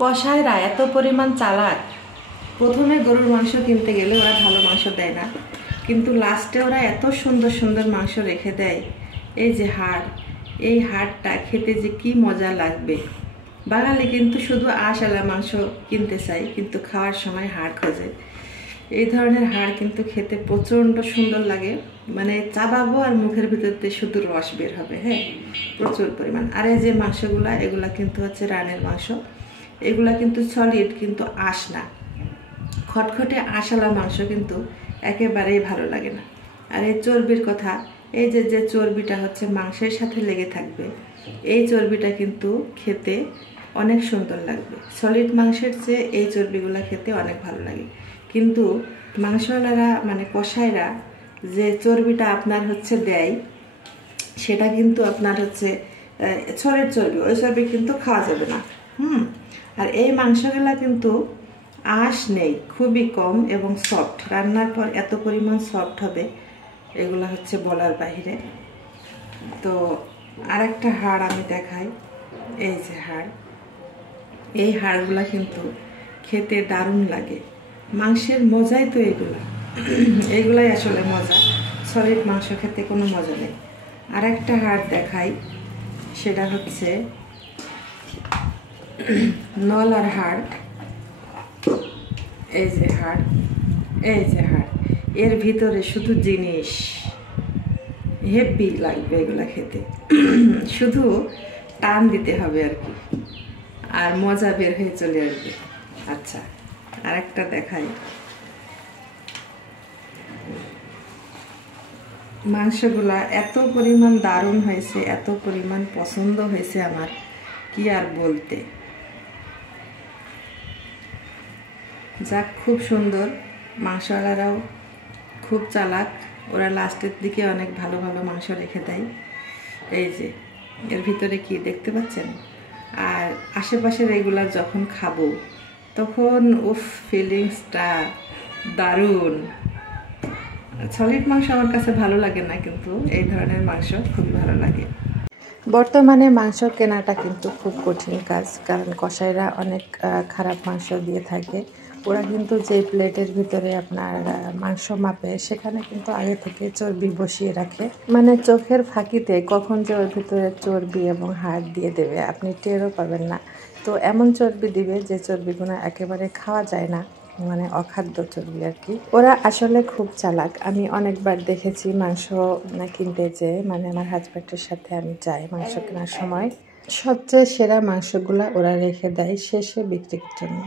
কসাইরা এত পরিমাণ চালাক, প্রথমে গরুর মাংস কিনতে গেলে ওরা ভালো মাংস দেয় না, কিন্তু লাস্টে ওরা এত সুন্দর সুন্দর মাংস রেখে দেয়। এই যে হাড়, এই হাড়টা খেতে যে কি মজা লাগবে। বাঙালি কিন্তু শুধু আঁশালা মাংস কিনতে চাই, কিন্তু খাওয়ার সময় হাড় খোঁজে। এই ধরনের হাড় কিন্তু খেতে প্রচণ্ড সুন্দর লাগে, মানে চাবাবো আর মুখের ভিতরতে শুধু রস বের হবে। হ্যাঁ, প্রচুর পরিমাণ। আর এই যে মাংসগুলা, এগুলা কিন্তু হচ্ছে রানের মাংস। এগুলা কিন্তু সলিড, কিন্তু আঁশ না। খটখটে আঁশালা মাংস কিন্তু একেবারেই ভালো লাগে না। আর এই চর্বির কথা, এই যে যে চর্বিটা হচ্ছে মাংসের সাথে লেগে থাকবে, এই চর্বিটা কিন্তু খেতে অনেক সুন্দর লাগবে। সলিড মাংসের চেয়ে এই চর্বিগুলো খেতে অনেক ভালো লাগে। কিন্তু মাংসওয়ালারা মানে কসাইরা যে চর্বিটা আপনার হচ্ছে দেয়, সেটা কিন্তু আপনার হচ্ছে সলিড চর্বি। ওই চর্বি কিন্তু খাওয়া যাবে না। আর এই মাংসগুলা কিন্তু আঁশ নেই, খুবই কম এবং সফট। রান্নার পর এত পরিমাণ সফট হবে, এগুলা হচ্ছে বলার বাহিরে। তো আরেকটা হাড় আমি দেখাই। এই যে হাড়, এই হাড়গুলা কিন্তু খেতে দারুণ লাগে। মাংসের মজাই তো এগুলাই আসলে মজা। সলিড মাংস খেতে কোনো মজা নেই। আরেকটা হাড় দেখাই, সেটা হচ্ছে নলার হাড়। এই যে হাড়, এই যে হাড়, এর ভিতরে শুধু জিনিস, হেভি লাগবে এগুলা খেতে। শুধু টান দিতে হবে আর কি, আর মজা বের হয়ে চলে আসবে। আচ্ছা, আরেকটা দেখাই। মাংসগুলা এত পরিমাণ দারুণ হয়েছে, এত পরিমাণ পছন্দ হয়েছে আমার, কি আর বলতে। যাক, খুব সুন্দর। মাংসওয়ালারাও খুব চালাক, ওরা লাস্টের দিকে অনেক ভালো ভালো মাংস রেখে দেয়। এই যে এর ভিতরে কি দেখতে পাচ্ছেন? আর আশেপাশের এগুলা যখন খাবো, তখন উফ, ফিলিংসটা দারুণ। সলিড মাংস আমার কাছে ভালো লাগে না, কিন্তু এই ধরনের মাংস খুবই ভালো লাগে। বর্তমানে মাংস কেনাটা কিন্তু খুব কঠিন কাজ, কারণ কসাইরা অনেক খারাপ মাংস দিয়ে থাকে। ওরা কিন্তু যে প্লেটের ভিতরে আপনার মাংস মাপে, সেখানে কিন্তু আগে থেকে চর্বি বসিয়ে রাখে। মানে চোখের ফাঁকিতে কখন যে ওর ভিতরে চর্বি এবং হাড় দিয়ে দেবে, আপনি টেরও পাবেন না। তো এমন চর্বি দিবে যে চর্বিগুলো একেবারে খাওয়া যায় না, মানে অখাদ্য চর্বি আর কি। ওরা আসলে খুব চালাক। আমি অনেকবার দেখেছি মাংস কিনতে যেয়ে, মানে আমার হাজব্যান্ডের সাথে আমি যাই মাংস কেনার সময়, সবচেয়ে সেরা মাংসগুলা ওরা রেখে দেয় শেষে বিক্রির জন্য।